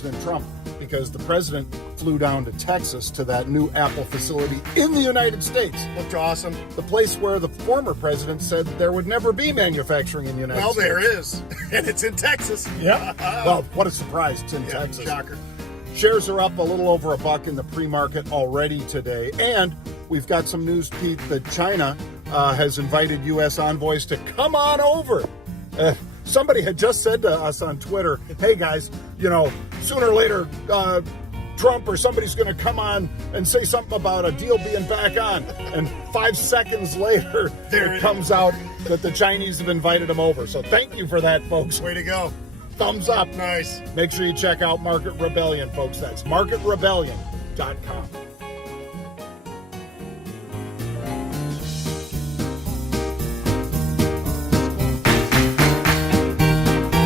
President Trump because the president flew down to Texas to that new Apple facility in the United States. Looked awesome. The place where the former president said there would never be manufacturing in the United States. Well, there is. And it's in Texas. Yeah. Well, what a surprise. It's in Texas. Shocker. Shares are up a little over $1 in the pre-market already today. And we've got some news, Pete, that China has invited U.S. envoys to come on over. Somebody had just said to us on Twitter, hey guys, sooner or later, Trump or somebody's going to come on and say something about a deal being back on. And 5 seconds later, it comes out that the Chinese have invited him over. So thank you for that, folks. Way to go. Thumbs up. Nice. Make sure you check out Market Rebellion, folks. That's marketrebellion.com.